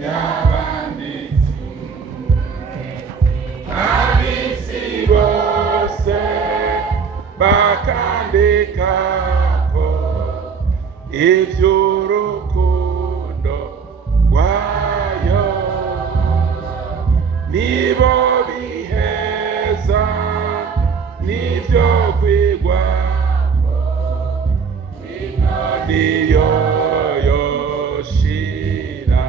y'abanditsi ab'isi bose bakandikako ivy'urukundo rwayo nibo biheza nivyo kwigwa niyo yoshira.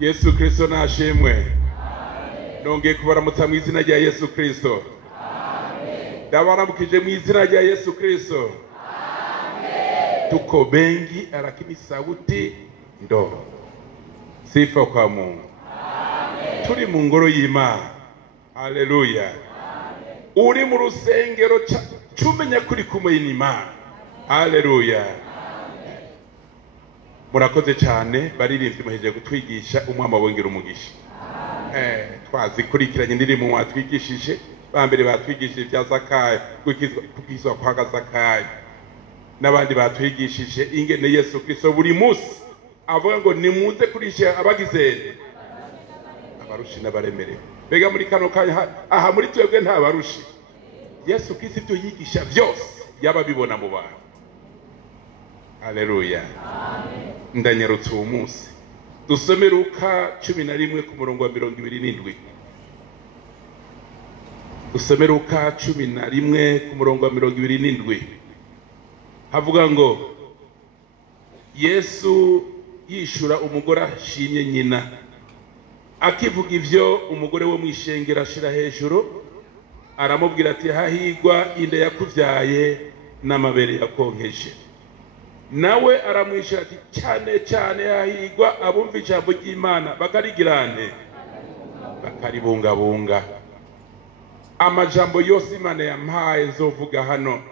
Yesu Kristo nashimwe. Nongeye kubaramutsa mu izina rya Yesu Kristo. Ndabaramukije mu izina rya Yesu Kristo. Tuko bengi lakini sauti ndogo. Sifa kwa Mungu. Turi mu ngoro y'Imana. Haleluya. Uri mu rusengero cumenya kuri kumwe n'Imana. Haleluya. Murakoze cyane baririmbye muheje gutwigisha umwama wongera umugisha. Twazikurikiranye ndirimbo mwatwigishije, bambere batwigishije bya Zakayo, kukizwa kwa Zakayo. N'abandi batwigishije ingene Yesu Kristo buri munsi avuga ngo nimuze kurisha abagizende abarushi n'abaremere. Bega muri kano kanya aha muri twebwe nta barushi. Yesu Kristo yigisha byose yababibona mu bantu. Haleluya. Amen. Ndanyarutse uwo munsi dusome Luka 11 ku murongo wa 27. Dusome Luka 11 ku murongo wa 27. Havuga ngo Yesu yishura umugore ashimye nyina. Akivuga ivyo umugore wo mwishengera ashira hejuru aramubwira ati hahigwa inda yakuvyaye n'amabere yakonkeje. Nawe aramwishyura ati cyane cyane hahigwa abumva ijambo ry'Imana bakarigirane bakaribungabunga. Amajambo yose Imana yampaye nzovuga hano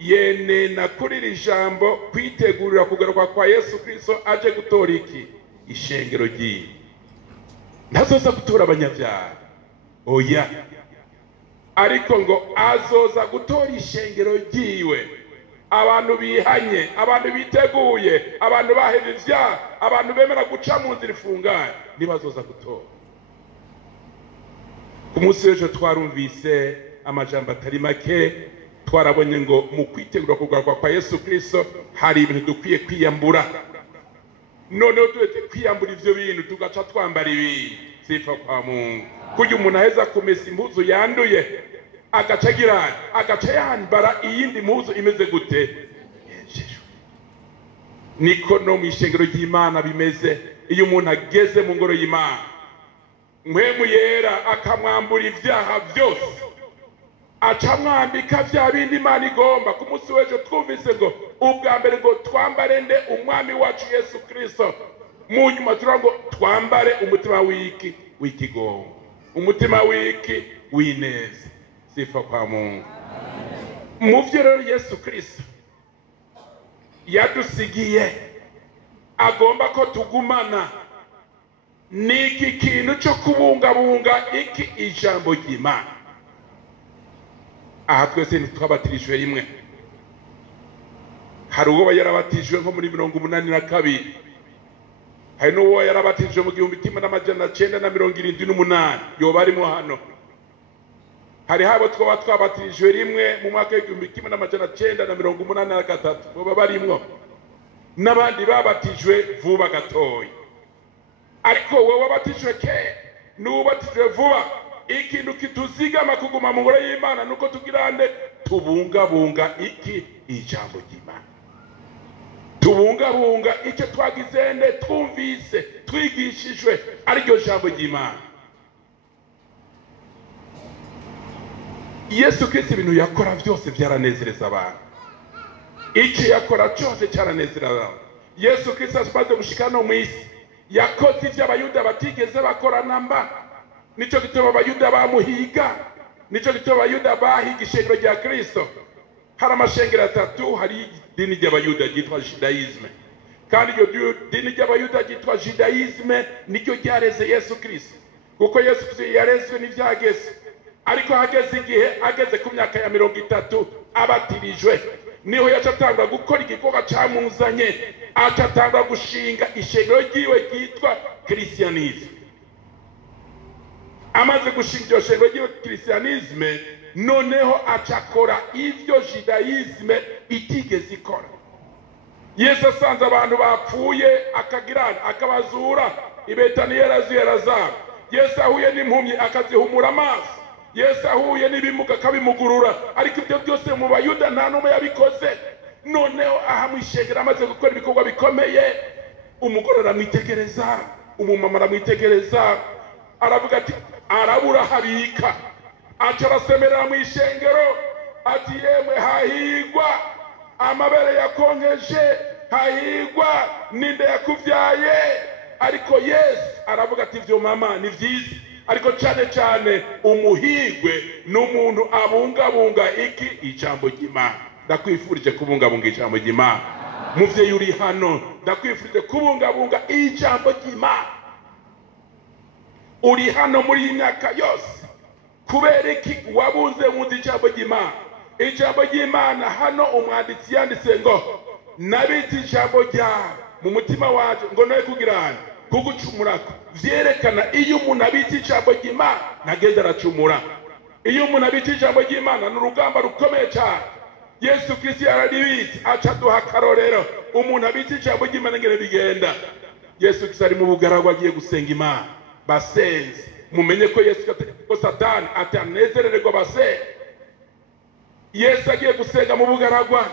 yene nakurira ijambo kwitegurira kugaruka kwa Yesu Kristo aje gutora iki ishengero ry'iyi. Ntazoza gutora abanyabyaha oya, ariko ngo azoza gutora ishengero ryiwe, abantu bihanye, abantu biteguye, abantu baheze ivyaha, abantu bemera guca mu nzira ifunganye nibazoza gutora. Ku munsi w'ejo twarumvise amajambo atari make. Twarabonye ngo mu kwitegura kugaruka kwa Yesu Kristo hari ibintu dukwiye kwiyambura. Noneho tuwete kwiyambura ivyo bintu tugaca twambara ibi. Sifa kwa Mungu. Kugira umuntu aheza kumesa impuzu yanduye agaca yambara iyindi mpuzu imeze gute yejejwe. Niko no mu ishengero ry'Imana bimeze. Iyo umuntu ageze mu ngoro y'Imana mpwemu yera akamwambura ivyaha byose, acamwambika vya bindi Imana igomba. Ku munsi w'ejo twumvise ngo ubwa mbere ngo twambare nde umwami wacu Yesu Kristo, mu nyuma turango twambare umutima w'ikigongo, umutima w'ineza. Sifa kwa Mungu. Muvyo rero Yesu Kristo yadusigiye agomba ko tugumana niki kintu cyo kubungabunga iki ijambo ry'Imana. Aha twese ntitwabatirijwe rimwe. Hari uwo yarabatijwe nko muri 82, hari n'uwo yarabatijwe mu 1978 yoba arimo hano. Hari habo twabatirijwe rimwe mu mwaka w'1983 boba barimwo, n'abandi babatijwe vuba gatoya. Ariko wowe wabatijwe n'ubatijwe vuba, ikintu kituzigama kuguma mu ngoro y'Imana nuko tugirande tubungabunga iki ijambo ry'Imana. Tubungabunga icyo twagizende twumvise twigishijwe aryo jambo ry'Imana. Yesu Kristo ibintu yakora byose byaranezereza abantu. Icyo yakora cyose cyaranezereza abantu. Yesu Kristo asibaze gushikana mu isi yakoze ivyo abayuda batigeze bakora namba. Nico gituma abayuda bamuhiga, nico gituma abayuda bahiga ishengero rya Kristo. Hari amashengero atatu. Hari dini ry'abayuda ryitwa Judaisme, kandi iyo dini ry'abayuda ryitwa Judaisme nicyo ryareze Yesu Kristo, kuko Yesu Kristo yarezwe n'ivyageze. Ariko hageze igihe ageze ku myaka ya 30 abatirijwe, niho yacatangura gukora igikorwa camuzanye, acatangura gushinga ishengero ryiwe ryitwa christianisme. Amaze gushinga iryo shengero ryiwe christianisme, noneho acakora ivyo judaisme itigeze ikora. Yesu asanze abantu bapfuye akagirana akabazura, ibetaniya yarazuye Lazaro. Yesu ahuye n'impumyi akazihumura amaso. Yesu ahuye n'ibimuga akabimugurura. Ariko ibyo byose mu Bayuda nta n'umwe yabikoze. Noneho aha mwishengera amaze gukora ibikorwa bikomeye, umugore aramwitegereza, umumama aramwitegereza, aravuga ati arabura habika. Aca arasemerera mwishengero ati yemwe hahigwa amabere yakonkeje, hahigwa ninde yakuvyaye. Ariko Yesu aravuga ati vyo mama ni vyiza, ariko cyane cyane umuhigwe n'umuntu abungabunga iki ijambo ry'Imana. Ndakwifurije kubungabunga ijambo ry'Imana. Muvyeyi uri hano, ndakwifurije kubungabunga ijambo ry'Imana. Uri hano muri imyaka yose kubera iki wabuze muzi ijambo ry'Imana. Ijambo ry'Imana hano umwanditsi yanditse ngo nabiti ijambo ryawe mu mutima waje ngo noye kugirana kugucumurako. Vyerekana iyo umuntu abita ijambo ry'Imana ntagenda aracumura. Iyo umuntu abita ijambo ry'Imana n'urugamba rukomeye cyane. Yesu Kristo yararibitse aca duha akarorero umuntu abita ijambo ry'Imana ngene bigenda. Yesu Kristo ari mu bugaragwa agiye gusenga Imana. Basenze mumenye ko Yesu ko Satani atanezererwa basenze. Yesu agiye gusenga mu bugaragwa,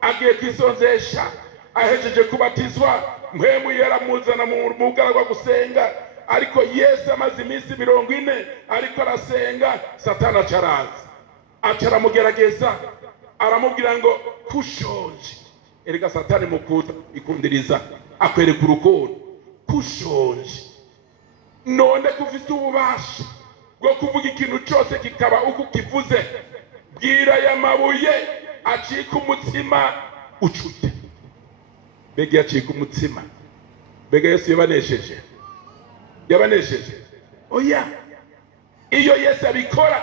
agiye kwisonzesha, ahejeje kubatizwa, mpemu yaramuzana mu bugaragwa gusenga. Ariko Yesu amaze iminsi 40 ariko arasenga, Satani acaraza, acaramugerageza, aramubwira ngo kushonje. Erega Satani mukuta ikundiriza akwereka urukundo. Kushonje none kufite ububasha bwo kuvuga ikintu cyose kikaba uko kivuze. Bwira ya mabuye acika umutsima ucute. Bege yacika umutsima. Bege Yesu yabanesheje. Oya, iyo Yesu abikora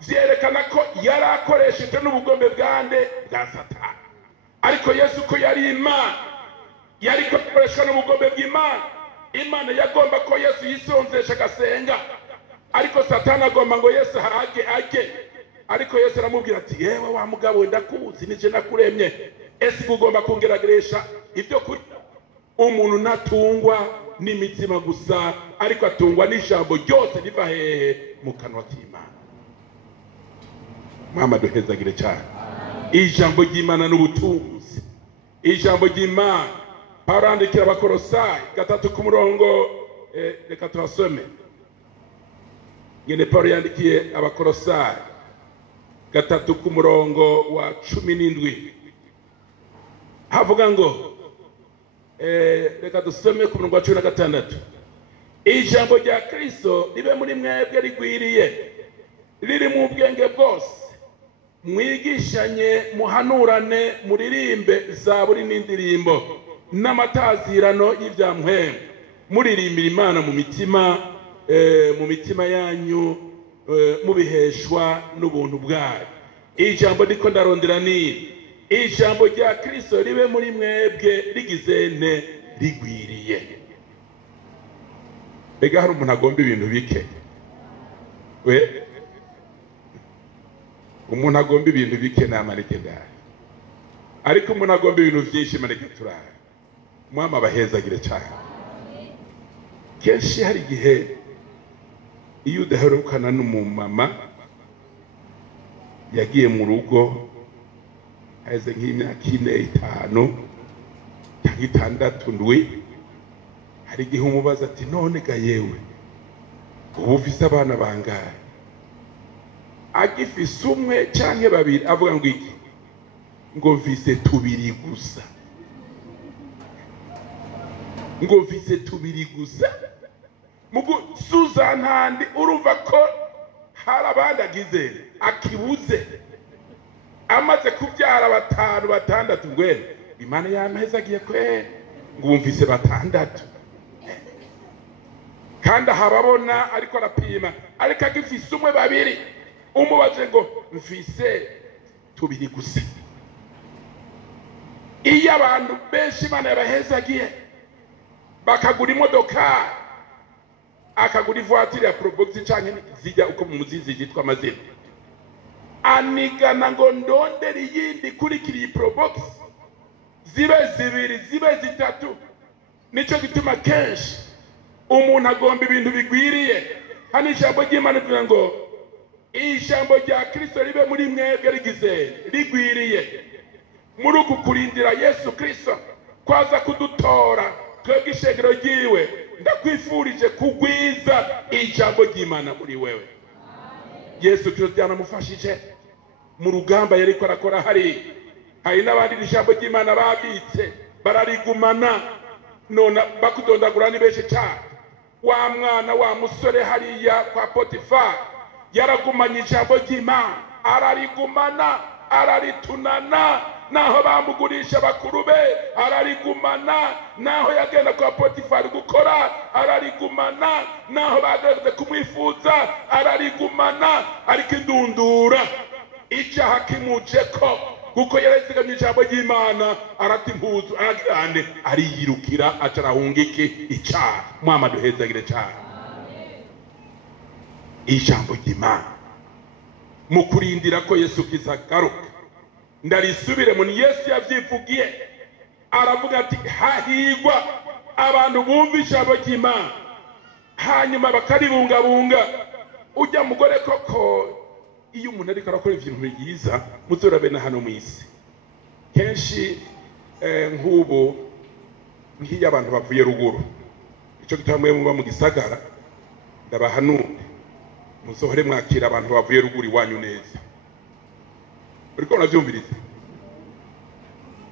vyerekana ko yari akoresheje n'ubugombe bwande bwa Satani. Ariko Yesu ko yari Imana, yari akoresha n'ubugombe bw'Imana. Imana yagomba ko Yesu yisonzesha agasenga, ariko Satani agomba ngo Yesu hage. Ariko Yesu aramubwira ati yewe wa mugabo ndakuzi nije nakuremye, ese ugomba kongerageresha ibyo kuri. Umuntu natungwa n'imitima gusa, ariko atungwa n'ijambo ryose riva hehe mu kanwa k'Imana. Mama duhezagire cyane ijambo ry'Imana n'ubutunzi. Ijambo ry'Imana parandikira Abakolosayi 3 ku murongo reka tuhasome. Ngene Paulo yandikiye Abakolosayi 3 ku murongo wa 17 havuga ngo reka dusome ku murongo wa 16. Ijambo rya Kristo ribe muri mwebwe rigwiriye, riri mu bwenge bwose, mwigishanye, muhanurane, muririmbe zaburi n'indirimbo n'amatazirano y'ivyampwemu, muririmbira Imana mu mitima yanyu, mubiheshwa n'ubuntu bwayo. Ijambo ndiko ndarondera ni ijambo rya Kristo ribe muri mwebwe rigizene rigwiriye. Bega hari umuntu agomba ibintu bike. Umuntu agomba ibintu bike n'amareke ndari, ariko umuntu agomba ibintu byinshi mareke turara. Mwama bahezagire cyane. Kenshi hari igihe iyo udaherukana n'umumama yagiye mu rugo heze nk'imyaka 4, 5 cyangwa 6 ndwi, hari igihe umubaza ati none ga yewe ubu ufise abana bangahe? Agifise umwe cyangwa babiri, avuga ngo iki, ngo mfise 2 gusa. Ngo mfise 2 gusa. Mugu Suzanandi urumva ko hari abandi agize akibuze, amaze kubyara 5, 6 ngwe Imana yamuhezagiye kwe ngo mfise 6. Kandi hababona ariko arapima, ariko agifise umwe 2, umubaje ngo mfise 2 gusa. iyo abantu benshi Imana yabahezagiye bakagura imodoka, akagura ivoitire ya Probox canke zijya uko mu muzizi zitwa amazina, anigana ngo ndondera iyindi kurikira iyi Probox zibe zibiri zibe zitatu. Nico gituma kenshi umuntu agomba ibintu bigwiriye. Hano ijambo ry'Imana rivuga ngo ijambo rya Kristo ribe muri mwebwe rigize rigwiriye. Muri uku kurindira Yesu Kristo kwaza kudutora twebwe ishengero ryiwe, ndakwifurije kugwiza ijambo ry'Imana muri wewe. Yesu Kristo yanamufashije mu rugamba yariko arakora. Hari n'abandi ijambo ry'Imana babitse bararigumana, none bakudondagura ni benshi cyane. Wa mwana wa musore hariya kwa Potifari yaragumanye ijambo ry'Imana, ararigumana araritunana, naho bamugurisha bakuru be ararigumana, naho yagenda kwa Potifari gukora ararigumana, naho bageze kumwifuza ararigumana. Ariko indundura icyaha kimujeko kuko yarazigamye ijambo ry'Imana, arati impuzu aragirane ariyirukira acarahunga iki icyaha. Mwama duhezagire cyane ijambo ry'Imana mu kurindira ko Yesu kizagaruka. Ndarisubire mu Yesu yavyivugiye, aravuga ati hahigwa abantu bumva ijambo ry'Imana hanyuma bakaribungabunga. Ujya mugore koko iyo umuntu ariko arakora ibintu byiza muzorabe na hano mu isi kenshi nk'ubu nk'iyo abantu bavuye ruguru, icyo gitamwe muba mu gisagara, ndabahanura muzohore mwakira abantu bavuye ruguru iwanyu neza. Uriko uravyumviriza?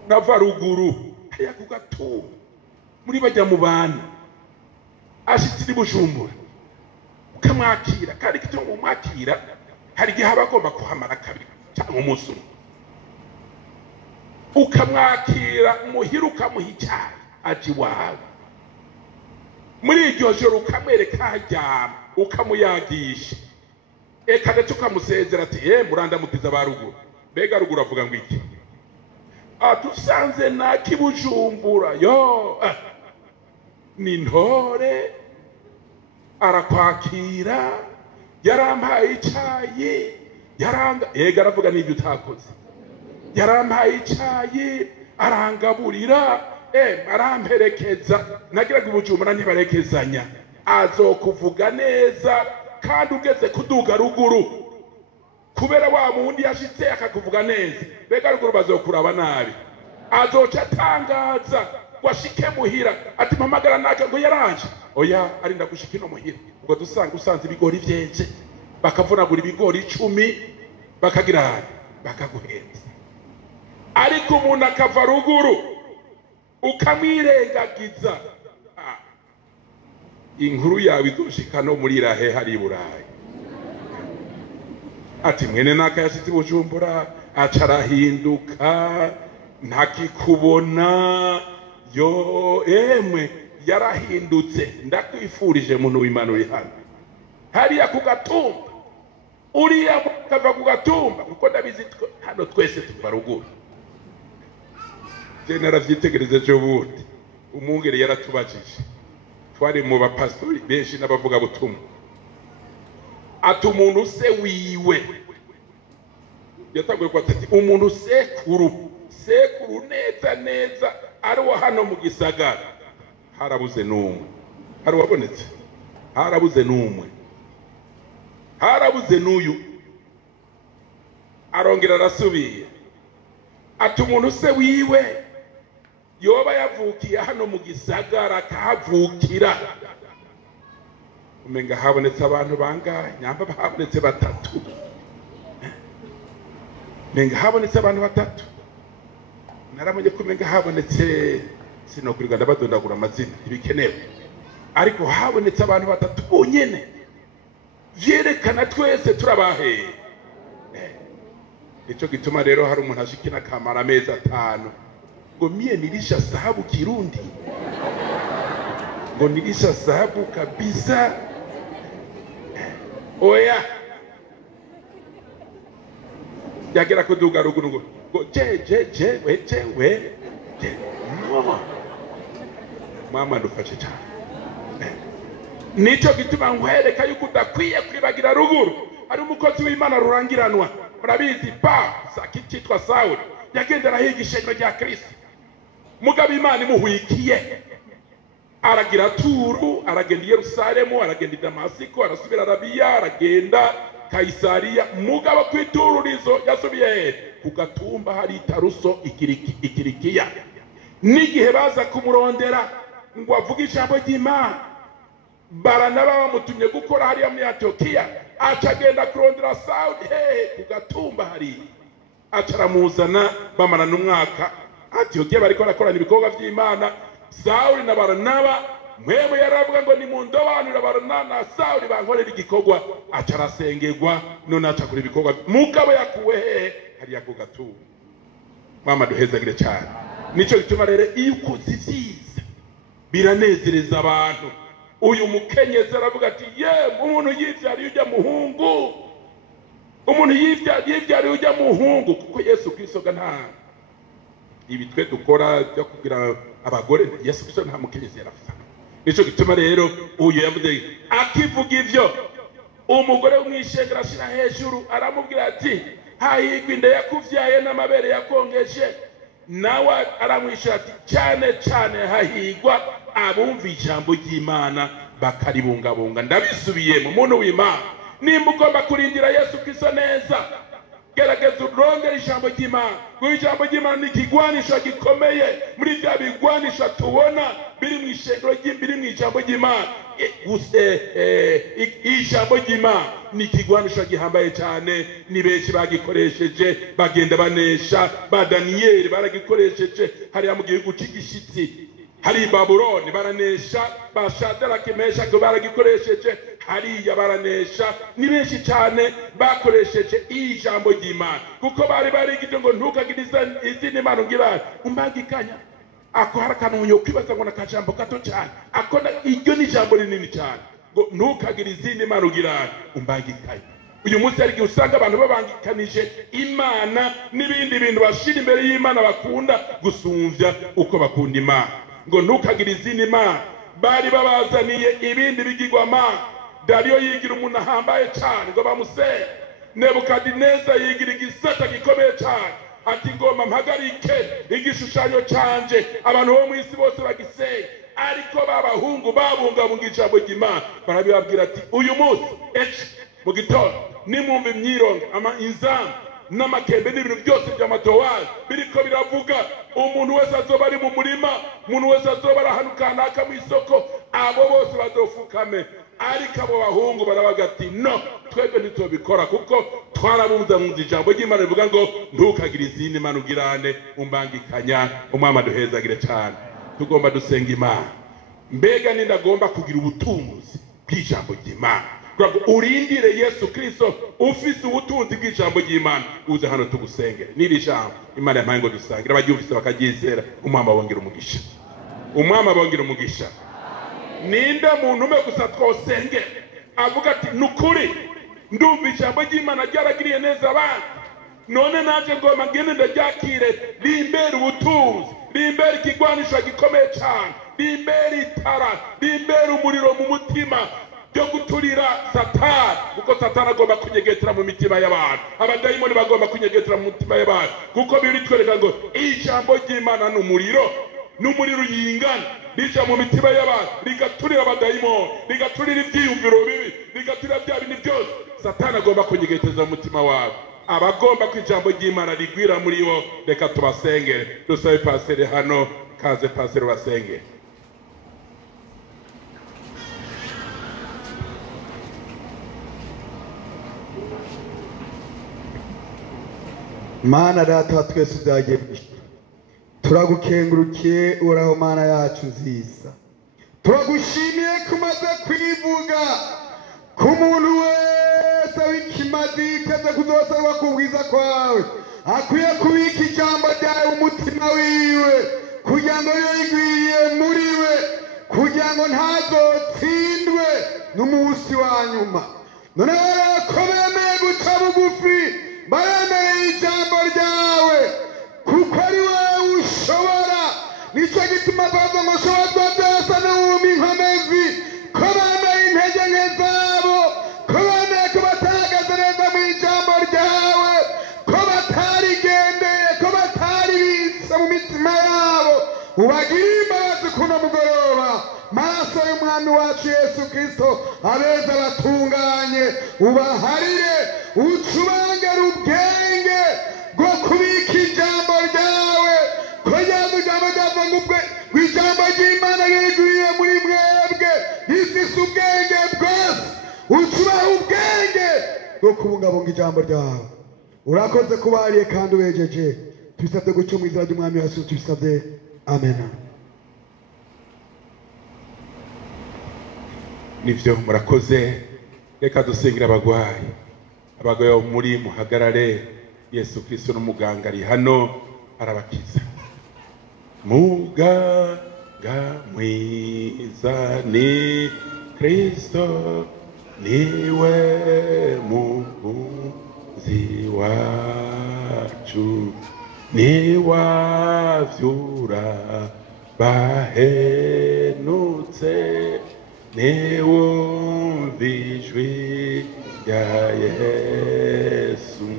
Nava ruguru haya kugatu muri bajya mu bana ashitse Bujumbura ukamwakira, kandi kitongo mwakira hari gihe abagomba kuhamara kabiri cyangwa umunsi umwe, ukamwakira muhira ukamuha icyayi aje iwawe. Muri iryo joro ukamwereka haryama ukamuyagisha, eka ndetse ukamusezera ati murandamutiza ba ruguru. Mbega ruguru avuga ngo iki? Atusanze na Kibujumbura yo ni ntore, arakwakira, yarampaye icyayi, aravuga n'ibyo utakoze, yarampaye icyayi, arangaburira, aramperekeza. Nagiraga Bujumbura ntibarekezanya, azokuvuga neza. Kandi ugeze kuduga ruguru kubera wa mundi yashitse akakuvuga neza, mbega ruguru bazokuraba nabi, azoca atangaza washike muhira ati mpamagara naka ngo yaranje. Oya, ari ndagushika ino muhira ubwo dusanga usanze ibigori vyenze, bakavunagura ibigori 10 bakagira bakaguhenza. Ariko umuntu akava ruguru ukamwirengagiza, inkuru yawe izoshika no muri Rahe hari Burayi. Ati mwene naka yashitse Bujumbura acarahinduka ntakikubona, yo yarahindutse. Ndakwifurije muntu w'Imana uri hano hariya ku Gatumba, uriya kava ku Gatumba, kuko ndabizi hano twese tuva ruguru. Je naravyitegereze cyo buti umwungere yaratubajije, twari mu bapastori benshi n'abavuga butumwa, ati umuntu se wiwe yataguye kwa ati umuntu sekuru neza ari wa hano mu gisagara, harabuze n'umwe. Hari wabonetse? Harabuze n'umwe, harabuze n'uyu. Arongera arasubiye ati umuntu se wiwe yoba yavukiye hano mu gisagara akahavukira, umenga habonetse abantu bangahe? Nyamba habonetse 3. Menga habonetse abantu 3. Naramenye kumenga habonetse, sinokurirwa ndabadondagura amazina ibikenewe, ariko habonetse abantu 3 bonyene, vyerekana twese turabahe. Ico gituma rero hari umuntu ashikina kamara amezi 5 ngo mie nilisha sahabu Kirundi, ngo nilisha sahabu kabisa. Oya, yagera kuduga ruguru ngo we mama dufashe cyane. Nico gituma nkwereka yuko udakwiye kwibagira ruguru. Ari umukozi w'Imana rurangiranwa, murabizi pa sakitwa Sauli yagendera higisha ino rya Kristo. Mugabo Imana imuhwikiye, aragira turu, aragenda Yerusalemu, aragenda Damasiko, arasubira Arabiya, aragenda Kaisariya. Mugabo kwitururizo yasubiye ku gatumba hari Taruso ikirikiya. N'igihe baza kumurondera ngo avuge ijambo ry'Imana, Baranaba bamutumye gukora hariya muri Antiokiya, acagenda kurondera Sauli ku gatumba hari, acaramuzana bamarana umwaka. Antiokiya bariko barakorana ibikorwa by'Imana. Sauli na Baranaba mwebwe yaravuga ngo ni mundobanura Baranaba na Sauli bankorera igikorwa, acarasengerwa none acakora ibikorwa. Mugabo yakuwe hariya ku gatumba. Mama duhezagire cyane. Nico gituma rero iyo ukoze ivyiza biranezereza abantu. Uyu mukenyezi aravuga ati umuntu yivyariye ujya muhungu, umuntu yivyariye ujya muhungu, kuko Yesu Kristo nta ibi twe dukora byo kugira abagore. Yesu Kristo nta mukenyezi yarafata. Nico gituma rero uyu yavuze akivuga ivyo, umugore w'umwishengera ashira hejuru aramubwira ati hahigwa inda yakuvyaye n'amabere yakongeje. Nawe aramwishyura ati cyane cyane hahigwa abumva ijambo ry'Imana bakaribungabunga. Ndabisubiye mu muntu w'Imana, nimba ugomba kurindira Yesu Kristo neza, gerageza urondera ijambo ry'Imana. Kuko ijambo ry'Imana ni ikigwanisho gikomeye muri bya bigwanisho tubona biri mu ishengero biri mu ijambo ry'Imana. Ijambo ry'Imana ni ikigwanisho gihambaye cyane. Ni benshi bagikoresheje bagenda banesha. Ba Daniyeli baragikoresheje hariya mu gihugu cy'igishitsi, hari Babuloni baranesha. Ba Shadaraki Meshaki baragikoresheje hariya baranesha. Ni benshi cyane bakoresheje ijambo ry'Imana, kuko bari barigije ngo ntukagiriza izindi mana ngira umbagikanya. Ako harakantu yo kwibaza ngo nakajambo gato cyane, ako iryo ni ijambo rinini cyane ngo ntukagiriza izindi mana ngira umbagikanya. Uyu munsi hari gihe usanga abantu babangikanije Imana n'ibindi bintu bashira imbere y'Imana bakunda gusumvya uko bakunda Imana. Ngo ntukagiriza izindi mana, bari babazaniye ibindi bigirwamana. Dariyo yigira umuntu ahambaye cyane ngo bamuseye. Nebukadineza yigira igisata gikomeye cyane, ati ngoma mpagarike igishushanyo canje abantu bo mu isi bose bagiseye. Ariko babahungu babungabunga ijambo ry'Imana barabibabwira ati uyu munsi mu gitondo nimumva imyirongo inzamu n'amakembe n'ibintu byose by'amatowazi biriko biravuga, umuntu wese azoba ari mu murima, umuntu wese azoba arahanukana mu isoko, abo bose bazofukame. Ariko abo bahungu barabaga ati no, twebwe ntitubikora kuko twarabunza mu ijambo ry'Imana rivuga ngo ntukagire izindi mana ugirane umbangikanya. Umwami duhezagire cyane. Tugomba dusenga Imana. Mbega ni ndagomba kugira ubutunzi bw'ijambo ry'Imana, kuko urindire Yesu Kristo ufise ubutunzi bw'ijambo ry'Imana. Uze hano tugusengere n'iri jambo Imana yampaye ngo dusangire. Abagyumvise bakaryizera, umwami abongera umugisha. Umwami abongera umugisha. Ninde muntu umwe gusa twosenge avuga ati nukuri ndumva ijambo ry'Imana ryaragiriye neza abantu, none naje ngoma ngende ndaryakire, rimbere ubutunzi, rimbere ikigwanisho gikomeye cyane, rimbere itara, rimbere umuriro mu mutima byo guturira Satani, kuko Satani agomba kunyegetera mu mitima y'abantu. Abadayimoni bagomba kunyegetera mu mitima y'abantu, kuko biri twereka ngo ijambo ry'Imana n'umuriro, n'umuriro yingana bija mu mitima y'abantu, rigaturira abadayimoni, rigaturira ibyiyumviro bibi, rigaturira bya bindi byose Satani agomba kunyegeteza mu mutima wabo. Abagomba ku ijambo ry'Imana rigwira muri bo, reka tubasengere. Dusabe pasere hano, kaze pasere basenge. Mana data twese byagiye, turagukengurukiye uraho Mana yacu nziza. Turagushimiye kumaze kwivuga ku muntu wese w'ikimazi kaze kuzosaba kubwiza kwawe, akwiye kubika ijambo ryawe umutima wiwe kugira ngo yigwiriye muri we, kugira ngo ntazotsindwe n'umunsi wa nyuma. None ko bemeye guca bugufi, baremeye ijambo ryawe, kuko ari wowe ushobora baza ngo shobozwa byose n'uwumva inkomezi ko bambaye intege nke zabo ko bemeye ko batahagaze neza mu ijambo ryawe ko batarigendeye ko bataribitse mu mitima yabo ubagire imbabazi kuno mugoroba maso y'umwami wacu Yesu Kristo abeza batunganye ubaharire ucubangere ubwenge bwo kubika ijambo ryawe ko ijambo ryavuga ngo ijambo ry'Imana riguye muri mwebwe rifise ubwenge bwose ucubaha ubwenge bwo kubungabunga ijambo ryawe urakoze kubariye kandi ubejeje tubisabye guca mu izina ry'umwami Yesu tubisabye amen. nivyo murakoze reka dusengera abagwayi muri muhagarare Yesu Kristo n'umuganga ari hano arabakiza muganga mwiza ni Kristo niwe mukunzi wacu niwavyura bahenutse niwumva ijwi rya Yesu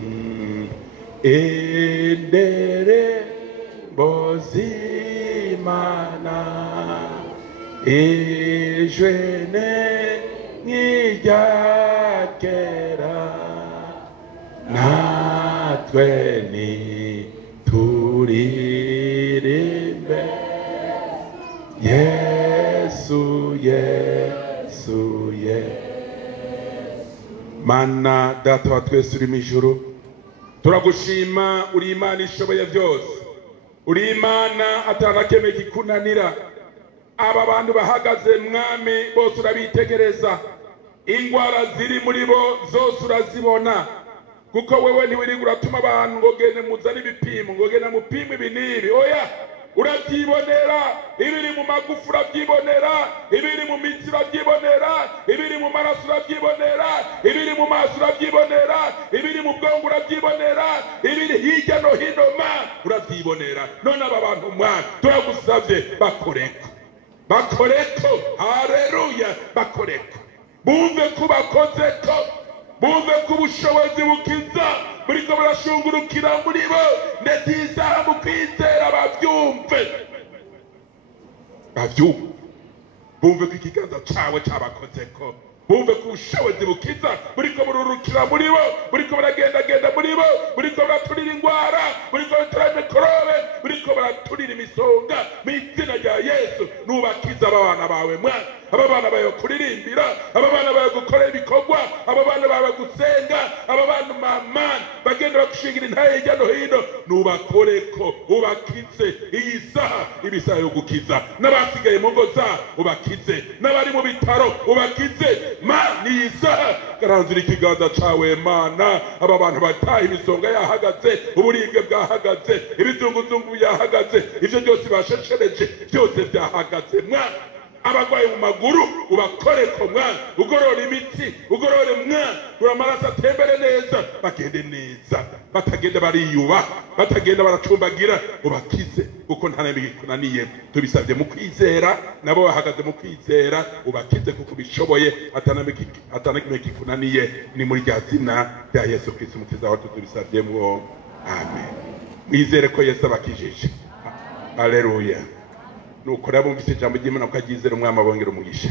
indirimbo z'Imana ijwi nk'irya kera natwe nituririmbe Yesu Yesu Mana data wa twese uri mu ijuru turagushima uri Imana ishoboye byose uri Imana atanakeme kikunanira aba bantu bahagaze mwami bose urabitegereza ingwara ziri muri bo zose urazibona kuko wewe ntiwiri uratuma abantu ngo gene muzana ibipimo ngo gene mupime ibinibi oya urabyibonera ibiri mu magufa urabyibonera ibiri mu mitsi urabyibonera ibiri mu maraso urabyibonera ibiri mu maso urabyibonera ibiri mu bwongo urabyibonera ibiri hirya no hino urabyibonera none aba bantu mwana turagusabye bakoreko haleluya bakoreko bumve ko bakozeko bumve ko ubushobozi bukiza buriko burashungurukira muri bo ndetse isaha mu kwizera bavyumve bumve ko ikiganza cawe cabakozeko bumve ko ubushobozi bukiza buriko bururukira muri bo buriko buragendagenda muri bo buriko buraturira ingwara buriko buraturira mikorobe buriko buraturira imisonga mu izina rya Yesu nubakiza abana bawe mwana aba bana bawe kuririmbira aba bana bawe gukora ibikorwa aba bana bawe gusenga aba bana mama bagenda bakushingira intaye hirya no hino nubakoreko ubakize iyi saha ibisaha yo gukiza n'abasigaye mu ngo za ubakize n'abari mu bitaro ubakize ni isaha garanzura ikiganza cawe Mana aba bantu bataha imisonga yahagaze uburibwe bwahagaze ibizunguzungu yahagaze ivyo byose basheshereje byose byahagaze mwana abagwaye mu maguru ubakoreko mwana ugorora imitsi ugorore mwana uramaraso atembere neza bagende neza batagenda bariyuba batagenda baracumbagira ubakize kuko nta nabi kunaniye tubisabye mu kwizera nabo bahagaze mu kwizera ubakize kuko bishoboye atanakime kikunaniye ni muri rya zina rya Yesu Kristo umukiza wacu tubisabyemwo amen mwizere ko Yesu abakijije haleluya nuko rero bumvise ijambo ry'Imana ko agizera umwami abongera umugisha